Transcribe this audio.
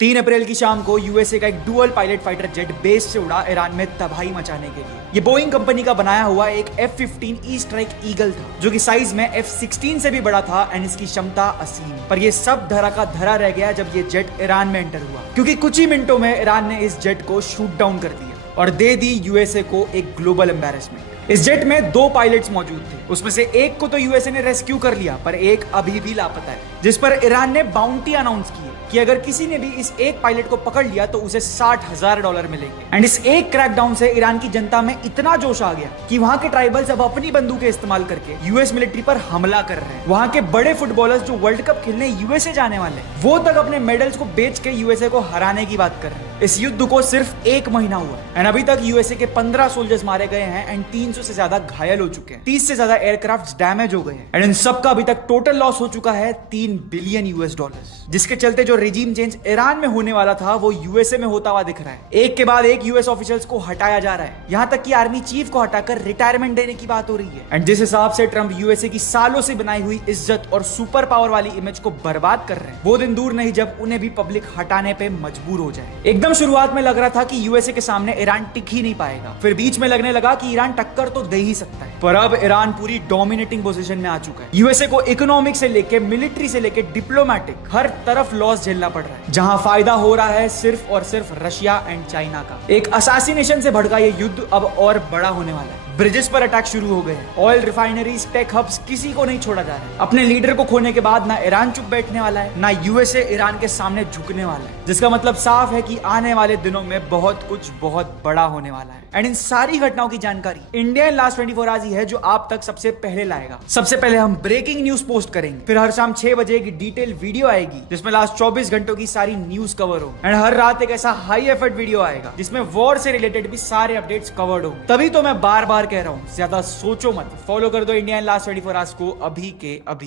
3 अप्रैल की शाम को यूएसए का एक dual pilot fighter jet base से उड़ा ईरान में तबाही मचाने के लिए। ये बोइंग कंपनी का बनाया हुआ एक F-15 ई स्ट्राइक ईगल था, जो कि साइज में F-16 से भी बड़ा था एंड इसकी क्षमता असीम। पर ये सब धरा का धरा रह गया जब ये जेट ईरान में एंटर हुआ, क्योंकि कुछ ही मिनटों में ईरान ने इस जेट को शूट डाउन कर दिया और दे दी यूएसए को एक ग्लोबल एम्बैरेसमेंट। इस जेट में 2 पायलट्स मौजूद थे, उसमें से एक को तो यूएसए ने रेस्क्यू कर लिया, पर एक अभी भी लापता है, जिस पर ईरान ने बाउंटी अनाउंस की है कि अगर किसी ने भी इस एक पायलट को पकड़ लिया तो उसे $60,000 मिलेंगे। एंड इस एक क्रैकडाउन से ईरान की जनता में इतना जोश आ गया कि वहां के ट्राइबल्स अब अपनी बंदूकें इस्तेमाल करके यूएस मिलिट्री पर हमला कर रहे हैं। वहां के बड़े फुटबॉलर्स जो वर्ल्ड कप खेलने यूएसए जाने वाले हैं, वो तक अपने मेडल्स को बेच के यूएसए को हराने की बात कर रहे हैं। इस युद्ध को सिर्फ 1 महीना हुआ एंड अभी तक यूएसए के 15 सोल्जर्स मारे गए हैं एंड 300 से ज्यादा घायल हो चुके हैं। 30 से ज्यादा एयरक्राफ्ट डैमेज हो गए हैं एंड इन सबका अभी तक टोटल लॉस हो चुका है $3 बिलियन, जिसके चलते जो रेजिम चेंज ईरान में होने वाला था वो यूएसए में होता हुआ दिख रहा है। एक के बाद एक यूएस ऑफिशियल्स को हटाया जा रहा है, यहां तक कि आर्मी चीफ को हटाकर रिटायरमेंट देने की बात हो रही है। एंड जिस हिसाब से ट्रंप यूएसए की सालों से बनाई हुई इज्जत और सुपर पावर वाली इमेज को बर्बाद कर रहे हैं, वो दिन दूर नहीं जब उन्हें भी पब्लिक हटाने पे मजबूर हो जाए। एकदम शुरुआत में लग रहा था कि यूएसए के सामने ईरान टिक ही नहीं पाएगा, फिर बीच में लगने लगा कि ईरान टक्कर तो दे ही सकता है, पर अब ईरान पूरी डोमिनेटिंग पोजीशन में आ चुका है। यूएसए को इकोनॉमिक से लेके मिलिट्री से लेके डिप्लोमेटिक हर तरफ लॉस झेलना पड़ रहा है, जहां फायदा हो रहा है सिर्फ और सिर्फ रशिया एंड चाइना का। एक असासिनेशन से भड़का ये युद्ध अब और बड़ा होने वाला है। ब्रिजेस पर अटैक शुरू हो गए हैं, ऑयल रिफाइनरीज, टेक हब्स, किसी को नहीं छोड़ा जा रहा है। अपने लीडर को खोने के बाद ना ईरान चुप बैठने वाला है, ना यूएसए ईरान के सामने झुकने वाला है, जिसका मतलब साफ है कि आने वाले दिनों में बहुत कुछ बहुत बड़ा होने वाला है। एंड इन सारी घटनाओं की जानकारी इंडिया इन लास्ट 24 आवर्स ही है, जो आप तक सबसे पहले लाएगा। सबसे पहले हम ब्रेकिंग न्यूज पोस्ट करेंगे, फिर हर शाम 6 बजे की डिटेल वीडियो आएगी जिसमें लास्ट 24 घंटों की सारी न्यूज कवर हो, एंड हर रात एक ऐसा हाई एफर्ट वीडियो आएगा जिसमें वॉर से रिलेटेड भी सारे अपडेट्स कवर्ड हो। तभी तो मैं बार बार कह रहा हूं, ज्यादा सोचो मत, फॉलो कर दो इंडिया इन लास्ट 24 आवर्स को अभी के अभी।